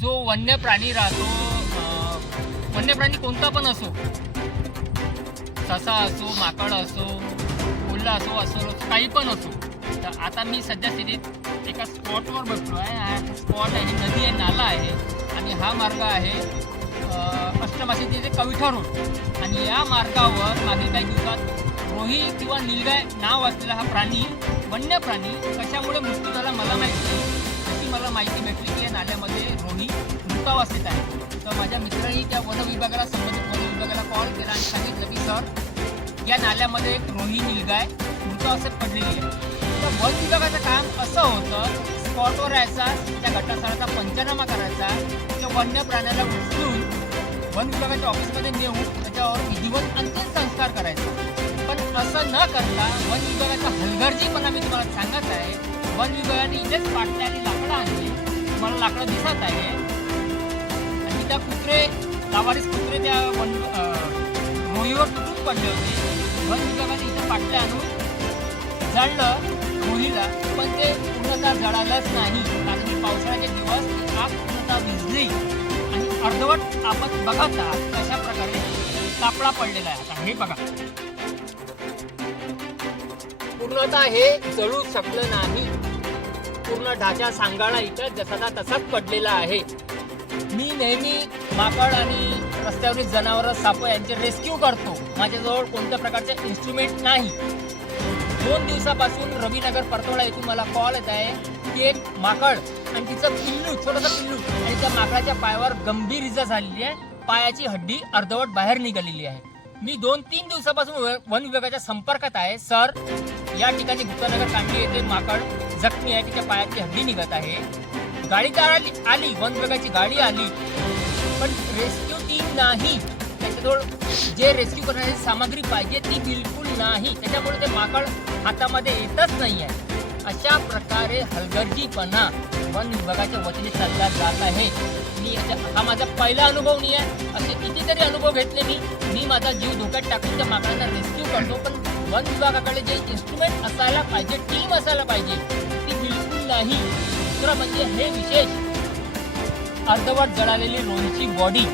जो वन्य प्राणी राहतो वन्य प्राणी कोणता पण असो ससा असो माकड असो कोल्हा असो असो काही पण असो तर आता मी सध्या स्थितीत एका स्पॉटवर बसलो आहे हा स्पॉट आहे नदी आहे नाला आहे आणि हा मार्ग आहे अष्टमाशी तिथे कविठा रोड. आणि या मार्गावर मागील काही दिवसात रोही किंवा निलगाय नाव असलेला हा प्राणी वन्य प्राणी कशामुळे मृत्यू झाला मला माहिती नाही तशी मला माहिती भेटली. नाल्यामध्ये रोही मृतावस्थेत आहे. तर माझ्या मित्रांनी त्या वन विभागाला संबंधित वन विभागाला कॉल केला आणि सांगितलं की सर या नाल्यामध्ये एक रोही निलगाय मृतावस्थेत पडलेली आहे. तर वन विभागाचं काम असं होतं स्पॉटवर यायचा त्या घटनास्थळाचा पंचनामा करायचा त्या वन्य प्राण्याला उचलून वन विभागाच्या ऑफिसमध्ये नेऊन त्याच्यावर विधिवत अंतिम संस्कार करायचा. पण असं न करता वन विभागाचा हलगर्जीपणा मी तुम्हाला सांगत आहे. वन विभागाने इथेच पाटल्या आणि लाकडं आणली. तुम्हाला लाकडं दिसत आहे. आणि त्या कुत्रे लावारीस कुत्रे त्या मोहीवर अं, तुटून पडले होते. वन विभागाने इथं पाटल्या आणून जाळलं मोहीला पण ते पूर्णतः जळालंच नाही. कारण की पावसाळ्याचे दिवस आग पूर्णतः भिजली आणि अर्धवट आपण बघत आहात कशा प्रकारे कापडा पडलेला आहे. आता हे बघा. पूर्णतः हे जळू शकलं नाही. पूर्ण ढाचा सांगाळा इथं जसाचा तसाच पडलेला आहे. मी नेहमी माकड आणि रस्त्यावरील जनावरं साप यांचे रेस्क्यू करतो. माझ्याजवळ कोणत्या प्रकारचे इन्स्ट्रुमेंट नाही. दोन दिवसापासून रवीनगर परतोडा येथून मला कॉल येत आहे की एक माकड आणि तिचं पिल्लू छोटंसं पिल्लू आणि त्या माकडाच्या पायावर गंभीर इजा झालेली आहे. पायाची हड्डी अर्धवट बाहेर निघालेली आहे. मी दोन तीन दिवसापासून व- वन विभागाच्या संपर्कात आहे. सर या ठिकाणी गुप्तानगर कांडी येथे माकड जखमी आहे. तिच्या पायाची हड्डी निघत आहे. गाडी तर आली आली वन विभागाची गाडी आली. पण रेस्क्यू टीम नाही. त्याच्याजवळ जे रेस्क्यू करण्याची सामग्री पाहिजे ती बिलकुल नाही. त्याच्यामुळे ते माकड हातामध्ये येतच नाही आहे. अशा प्रकारे हलगर्जीपणा वन विभागाच्या वतीने चालला जात आहे. मी हा माझा पहिला अनुभव नाही आहे. असे कितीतरी अनुभव घेतले मी. मी माझा जीव धोक्यात टाकून त्या माकडांना रेस्क्यू करतो. पण वन विभागाकडे जे इन्स्ट्रुमेंट असायला पाहिजे टीम असायला पाहिजे ती बिलकुल नाही. दुसरं म्हणजे हे विशेष अर्धवट जळालेली रोहीची बॉडी